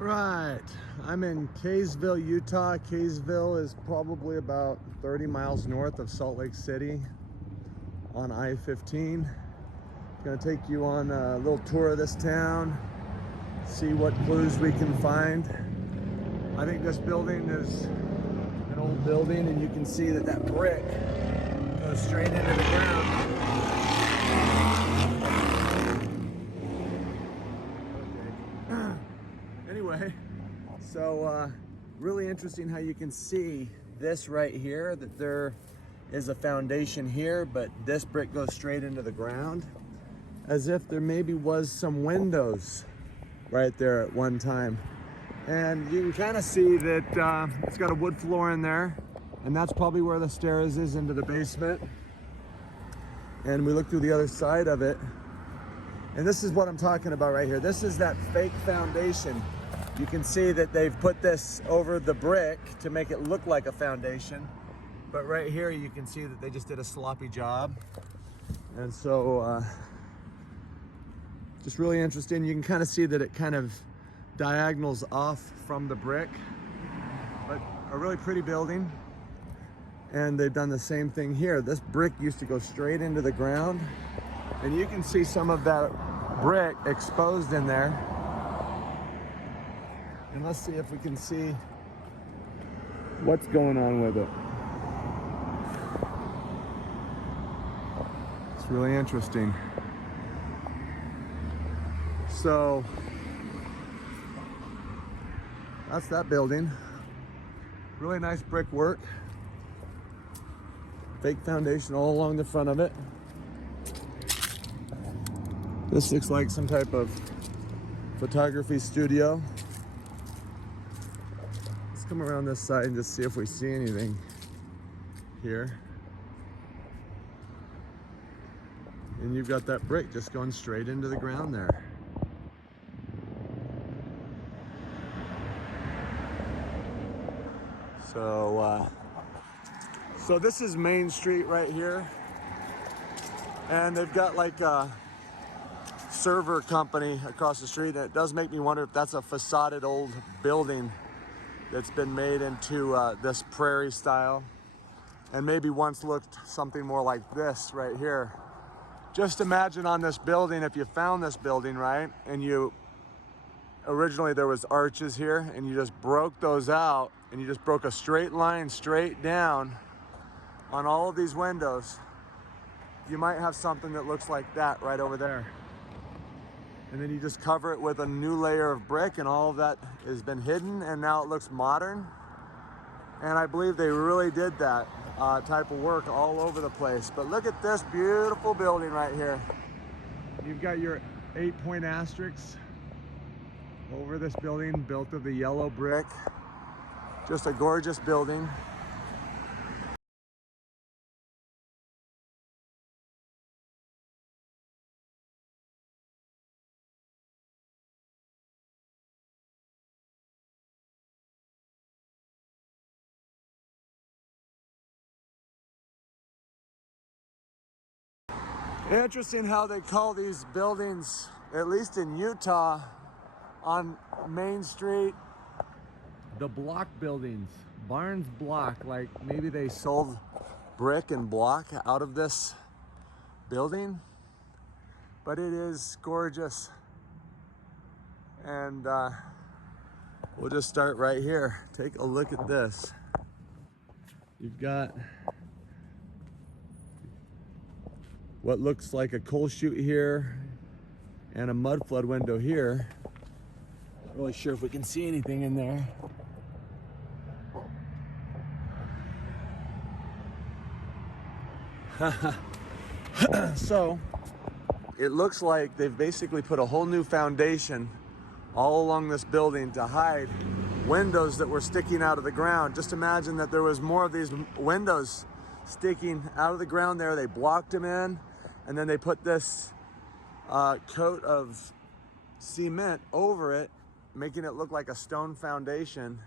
Right, I'm in Kaysville, Utah. Kaysville is probably about 30 miles north of Salt Lake City on I-15. Gonna take you on a little tour of this town, see what clues we can find. I think this building is an old building, and you can see that that brick goes straight into the ground. Anyway, so really interesting how you can see this right here, that there is a foundation here, but this brick goes straight into the ground, as if there maybe was some windows right there at one time. And you can kind of see that it's got a wood floor in there, and that's probably where the stairs is into the basement. And we look through the other side of it, and this is what I'm talking about right here. This is that fake foundation. You can see that they've put this over the brick to make it look like a foundation. But right here, you can see that they just did a sloppy job. And so, just really interesting. You can kind of see that it kind of diagonals off from the brick. But a really pretty building. And they've done the same thing here. This brick used to go straight into the ground. And you can see some of that brick exposed in there. And let's see if we can see what's going on with it. It's really interesting. So that's that building. Really nice brickwork. Fake foundation all along the front of it. This looks like some type of photography studio. Let's come around this side and just see if we see anything here. And you've got that brick just going straight into the ground there. So this is Main Street right here, and they've got like a server company across the street. And it does make me wonder if that's a facaded old building that's been made into this prairie style, and maybe once looked something more like this right here. Just imagine on this building, if you found this building, right, and you originally there was arches here, and you just broke those out, and you just broke a straight line straight down on all of these windows, you might have something that looks like that right over there. And then you just cover it with a new layer of brick, and all of that has been hidden, and now it looks modern. And I believe they really did that type of work all over the place. But look at this beautiful building right here. You've got your 8-point asterisks over this building, built of the yellow brick. Just a gorgeous building. Interesting how they call these buildings, at least in Utah, on Main Street, the block buildings. Barnes Block, like maybe they sold brick and block out of this building. But it is gorgeous. And we'll just start right here. Take a look at this. You've got what looks like a coal chute here and a mud flood window here. Not really sure if we can see anything in there. So it looks like they've basically put a whole new foundation all along this building to hide windows that were sticking out of the ground. Just imagine that there was more of these windows sticking out of the ground there. They blocked them in, and then they put this coat of cement over it, making it look like a stone foundation,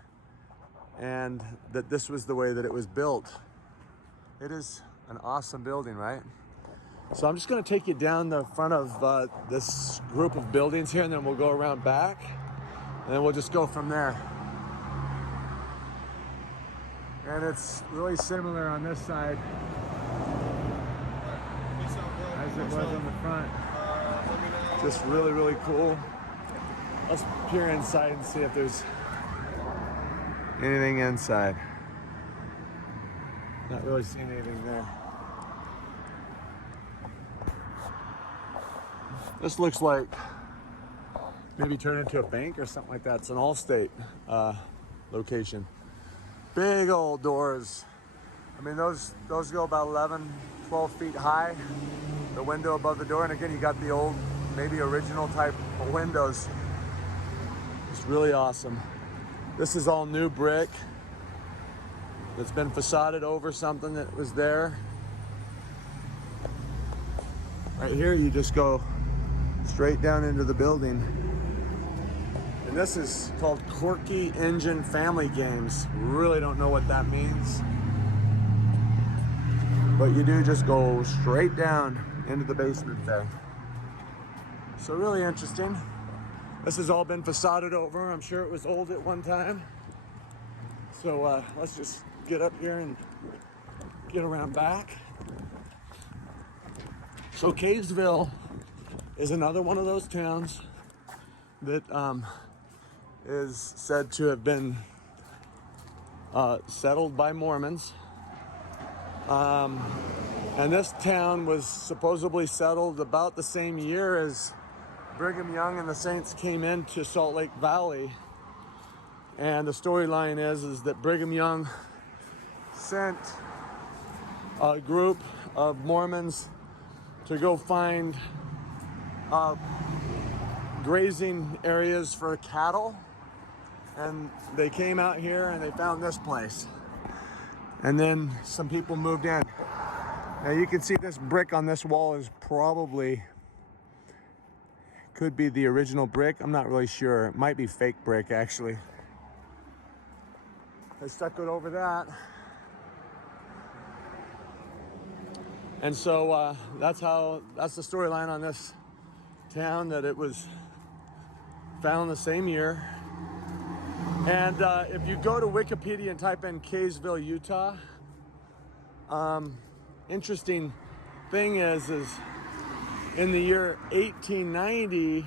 and that this was the way that it was built. It is an awesome building, right? So I'm just gonna take you down the front of this group of buildings here, and then we'll go around back And then we'll just go from there. And it's really similar on this side as it was on the front. Just really, really cool. Let's peer inside and see if there's anything inside. Not really seeing anything there. This looks like maybe turn into a bank or something like that. It's an Allstate location. Big old doors. I mean, those go about 11, 12 feet high. The window above the door, and again, you got the old, maybe original type of windows. It's really awesome. This is all new brick that's been facaded over something that was there. Right here, you just go straight down into the building. And this is called Quirky Engine Family Games. Really don't know what that means. But you do just go straight down into the basement there. So really interesting. This has all been facaded over. I'm sure it was old at one time. So let's just get up here and get around back. So Kaysville is another one of those towns that is said to have been settled by Mormons. And this town was supposedly settled about the same year as Brigham Young and the Saints came into Salt Lake Valley. And the storyline is that Brigham Young sent a group of Mormons to go find grazing areas for cattle. And they came out here and they found this place. And then some people moved in. Now you can see this brick on this wall is probably, could be the original brick. I'm not really sure. It might be fake brick actually. They stuck it over that. And so that's the storyline on this town, that it was found the same year. And if you go to Wikipedia and type in Kaysville, Utah, interesting thing is in the year 1890,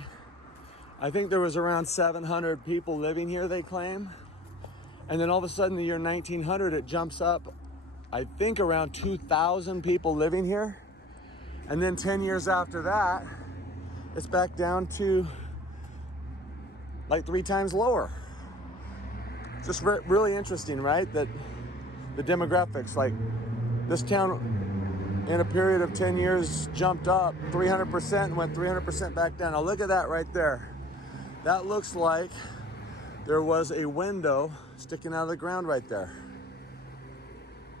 I think there was around 700 people living here, they claim. And then all of a sudden, the year 1900, it jumps up, I think around 2,000 people living here. And then 10 years after that, it's back down to like 3 times lower. Just really interesting, right? That the demographics, like this town in a period of 10 years jumped up 300% and went 300% back down. Now look at that right there. That looks like there was a window sticking out of the ground right there.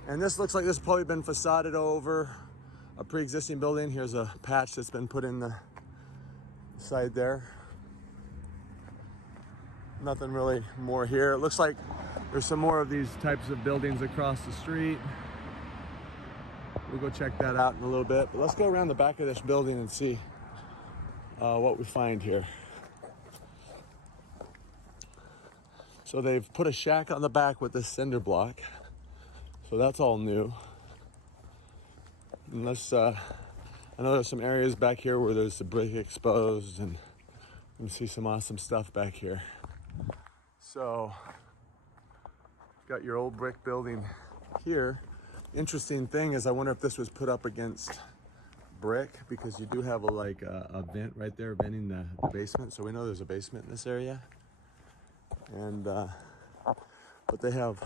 And this looks like this has probably been facaded over a pre-existing building. Here's a patch that's been put in the side there. Nothing really more here. It looks like there's some more of these types of buildings across the street. We'll go check that out in a little bit. But let's go around the back of this building and see what we find here. So they've put a shack on the back with this cinder block. So that's all new. And let's, I know there's some areas back here where there's the brick exposed, and you can see some awesome stuff back here. So, got your old brick building here. Interesting thing is, I wonder if this was put up against brick, because you do have a vent right there venting the basement. So we know there's a basement in this area. And, but they have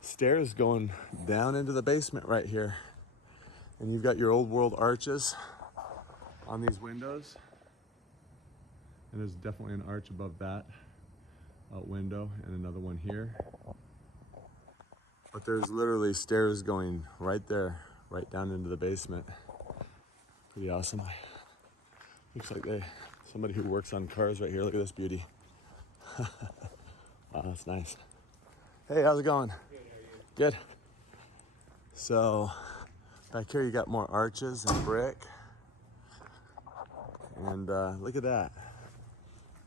stairs going down into the basement right here. And you've got your old world arches on these windows. And there's definitely an arch above that window, and another one here. But there's literally stairs going right there, right down into the basement. Pretty awesome. Looks like somebody who works on cars right here. Look at this beauty. Wow, that's nice. Hey, how's it going? Good, how are you? Good. So, back here you got more arches and brick. And look at that.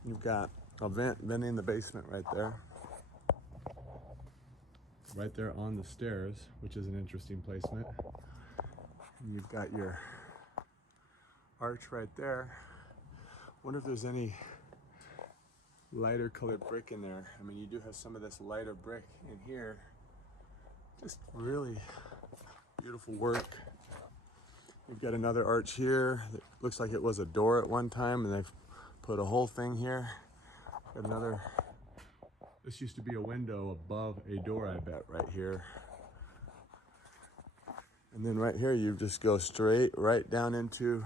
You've got a vent in the basement right there. Right there on the stairs, which is an interesting placement. And you've got your arch right there. Wonder if there's any lighter colored brick in there. I mean, you do have some of this lighter brick in here. Just really beautiful work. You've got another arch here that looks like it was a door at one time, and they've put a whole thing here. Got another, this used to be a window above a door, I bet, right here. And then right here, you just go straight right down into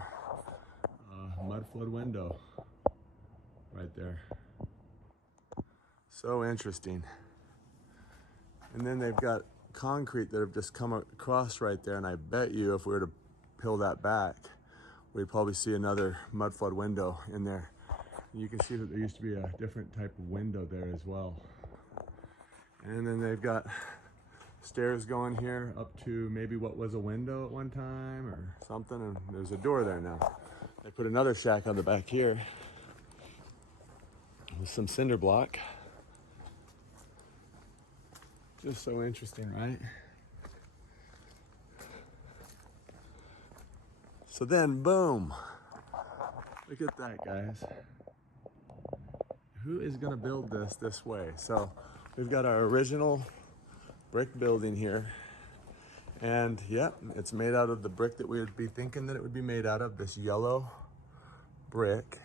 a mud flood window right there. So interesting. And then they've got concrete that have just come across right there, and I bet you if we were to peel that back, we'd probably see another mud flood window in there. And you can see that there used to be a different type of window there as well. And then they've got stairs going here up to maybe what was a window at one time or something, and there's a door there now. They put another shack on the back here with some cinder block. Just so interesting, right? So then, boom. Look at that, guys. Who is gonna build this way? So we've got our original brick building here. And yep, it's made out of the brick that we would be thinking that it would be made out of, this yellow brick.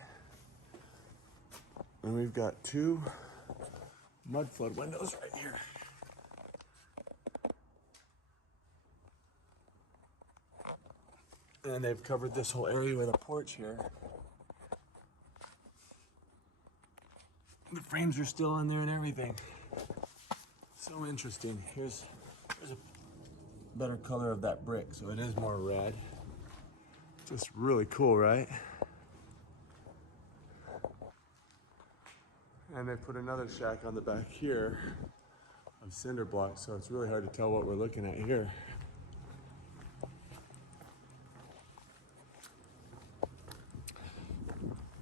And we've got two mud flood windows right here. And they've covered this whole area with a porch here. The frames are still on there and everything. So interesting. Here's a better color of that brick, so it is more red. Just really cool, right? And they put another shack on the back here of cinder blocks, so it's really hard to tell what we're looking at here.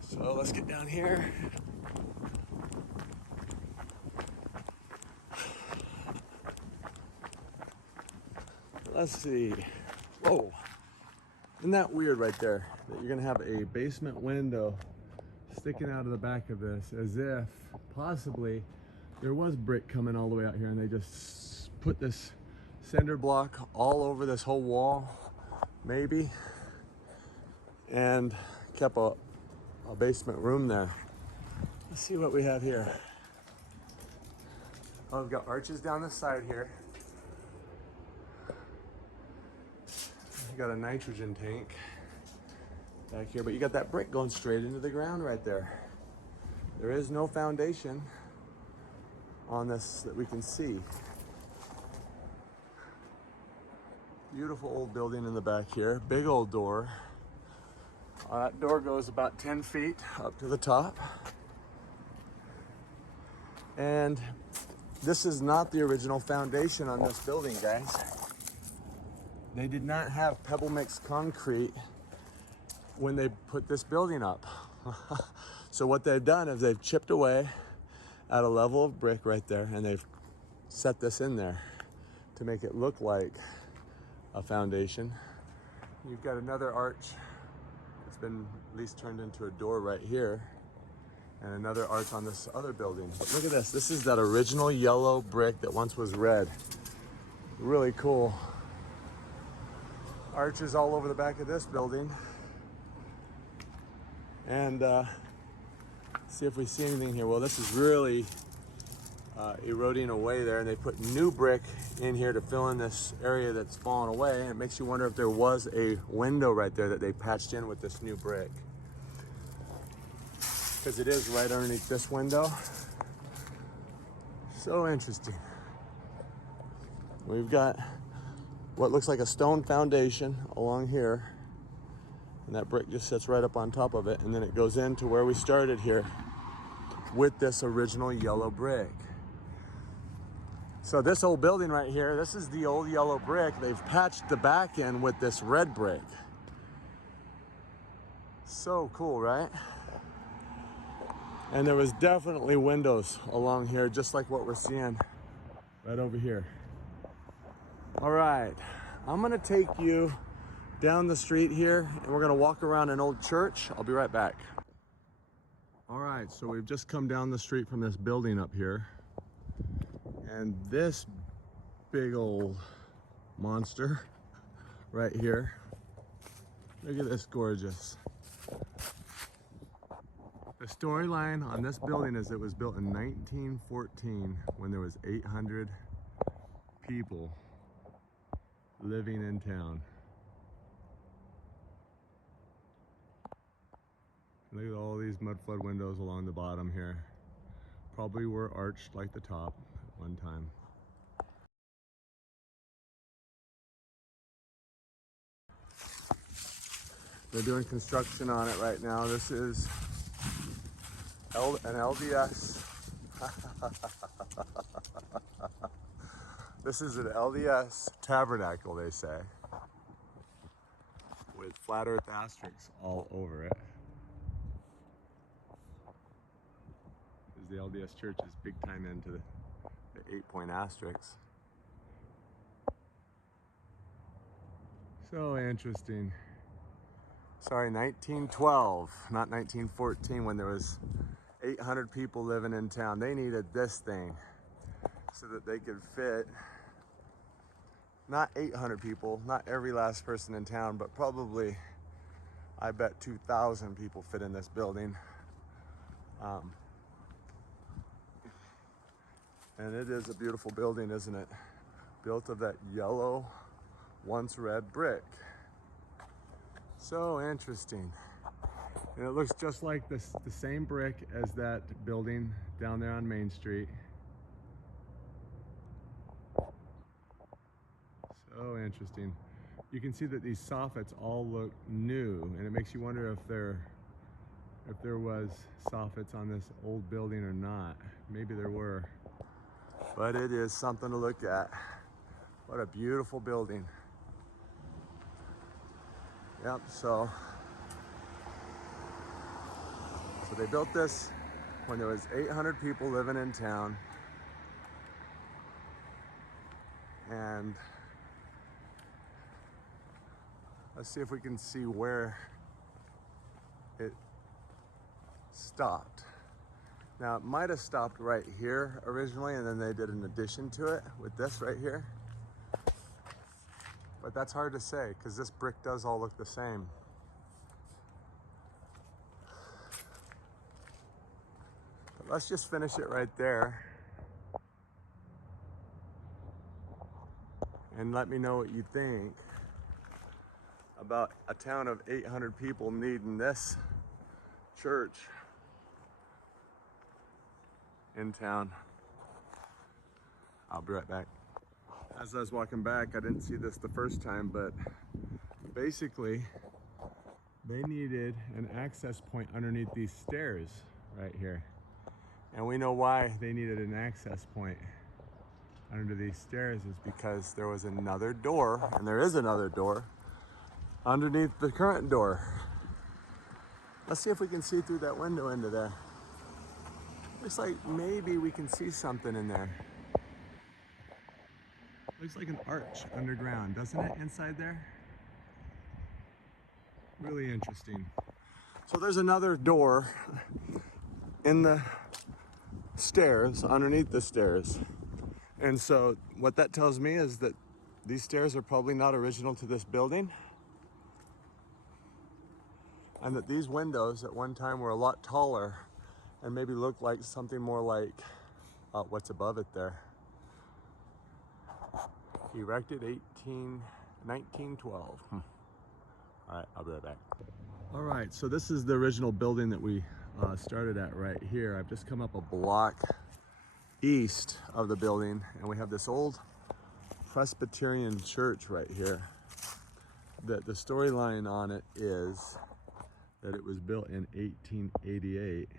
So let's get down here. Let's see. Whoa. Isn't that weird right there? That you're gonna have a basement window sticking out of the back of this, as if possibly there was brick coming all the way out here and they just put this cinder block all over this whole wall, maybe, and kept a basement room there. Let's see what we have here. Oh, we've got arches down the side here. You got a nitrogen tank back here, but you got that brick going straight into the ground right there. There is no foundation on this that we can see. Beautiful old building in the back here. Big old door. That door goes about 10 feet up to the top. And this is not the original foundation on this building, guys. They did not have pebble mix concrete when they put this building up. So what they've done is they've chipped away at a level of brick right there, and they've set this in there to make it look like a foundation. You've got another arch that's been at least turned into a door right here, and another arch on this other building. But look at this. This is that original yellow brick that once was red. Really cool. Arches all over the back of this building. And see if we see anything here. Well, this is really eroding away there, and they put new brick in here to fill in this area that's fallen away, and it makes you wonder if there was a window right there that they patched in with this new brick, because it is right underneath this window. So interesting. We've got what looks like a stone foundation along here, and that brick just sits right up on top of it, and then it goes into where we started here with this original yellow brick. So this old building right here, this is the old yellow brick. They've patched the back in with this red brick. So cool, right? And there was definitely windows along here, just like what we're seeing right over here. All right, I'm gonna take you down the street here and we're gonna walk around an old church. I'll be right back. All right, so we've just come down the street from this building up here. And this big old monster right here. Look at this, gorgeous. The storyline on this building is it was built in 1914 when there was 800 people living in town. Look at all these mud flood windows along the bottom here. Probably were arched like the top at one time. They're doing construction on it right now. This is an LDS. This is an LDS tabernacle, they say, with flat earth asterisks all over it. Because the LDS church is big time into the 8-point asterisks. So interesting. Sorry, 1912, not 1914, when there was 800 people living in town. They needed this thing so that they could fit not 800 people, not every last person in town, but probably, I bet 2,000 people fit in this building. And it is a beautiful building, isn't it? Built of that yellow, once red brick. So interesting. And it looks just like the same brick as that building down there on Main Street. So interesting. You can see that these soffits all look new, and it makes you wonder if there was soffits on this old building or not. Maybe there were. But it is something to look at. What a beautiful building. Yep, so they built this when there was 800 people living in town. And let's see if we can see where it stopped. Now, it might have stopped right here originally, and then they did an addition to it with this right here. But that's hard to say, because this brick does all look the same. But let's just finish it right there. And let me know what you think about a town of 800 people needing this church in town. I'll be right back. As I was walking back, I didn't see this the first time, but basically they needed an access point underneath these stairs right here. And we know why they needed an access point under these stairs is because there was another door, and there is another door underneath the current door. Let's see if we can see through that window into there. Looks like maybe we can see something in there. Looks like an arch underground, doesn't it, inside there? Really interesting. So there's another door in the stairs, underneath the stairs. And so what that tells me is that these stairs are probably not original to this building. And that these windows at one time were a lot taller and maybe looked like something more like what's above it there. Erected 1912. All right, I'll be right back. All right, so this is the original building that we started at right here. I've just come up a block east of the building, and we have this old Presbyterian church right here. The storyline on it is that it was built in 1888.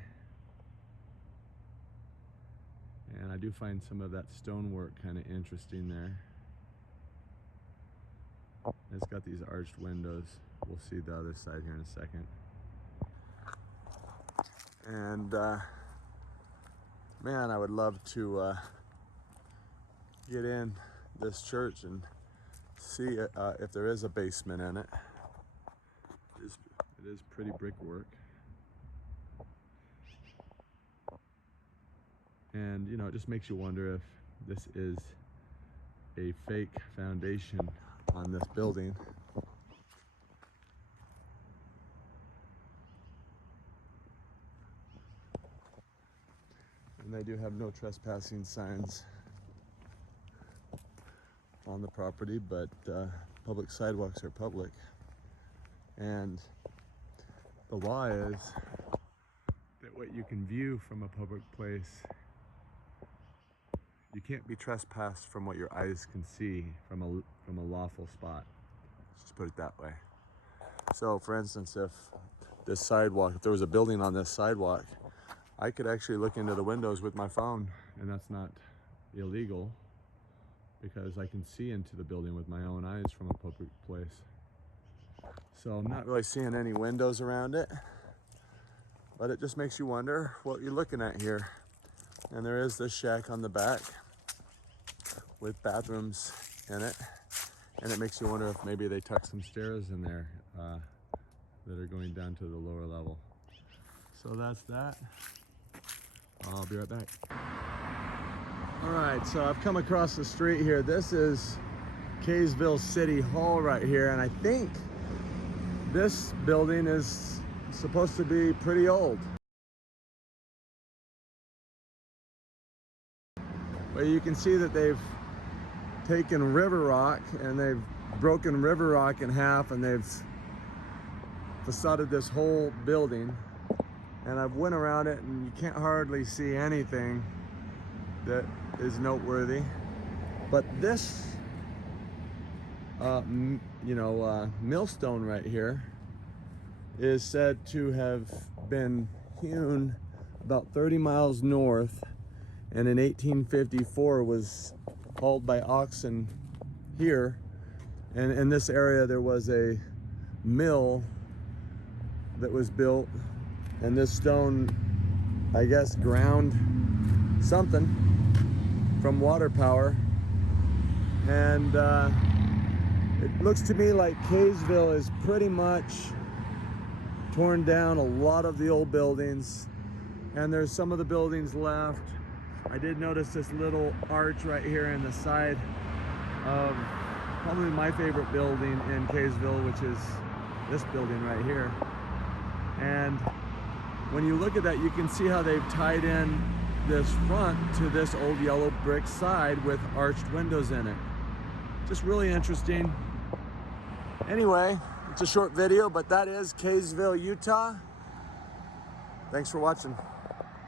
And I do find some of that stonework kind of interesting there. It's got these arched windows. We'll see the other side here in a second. And man, I would love to get in this church and see if there is a basement in it. It is pretty brickwork. And, you know, it just makes you wonder if this is a fake foundation on this building. And they do have no trespassing signs on the property, but public sidewalks are public. And the law is that what you can view from a public place, you can't be trespassed from what your eyes can see from a lawful spot. Let's just put it that way. So for instance, if this sidewalk, if there was a building on this sidewalk, I could actually look into the windows with my phone, and that's not illegal because I can see into the building with my own eyes from a public place. So I'm not really seeing any windows around it, but it just makes you wonder what you're looking at here. And there is this shack on the back with bathrooms in it, and it makes you wonder if maybe they tucked some stairs in there that are going down to the lower level. So that's that. I'll be right back. All right, so I've come across the street here. This is Kaysville City Hall right here, and I think this building is supposed to be pretty old. But you can see that they've taken river rock and they've broken river rock in half, and they've facaded this whole building. And I've went around it and you can't hardly see anything that is noteworthy. But this, millstone right here is said to have been hewn about 30 miles north, and in 1854 was hauled by oxen here. And in this area there was a mill that was built, and this stone, I guess, ground something from water power. And it looks to me like Kaysville is pretty much torn down, a lot of the old buildings, and there's some of the buildings left. I did notice this little arch right here in the side of probably my favorite building in Kaysville, which is this building right here. And when you look at that, you can see how they've tied in this front to this old yellow brick side with arched windows in it. Just really interesting. Anyway, it's a short video, but that is Kaysville, Utah. Thanks for watching.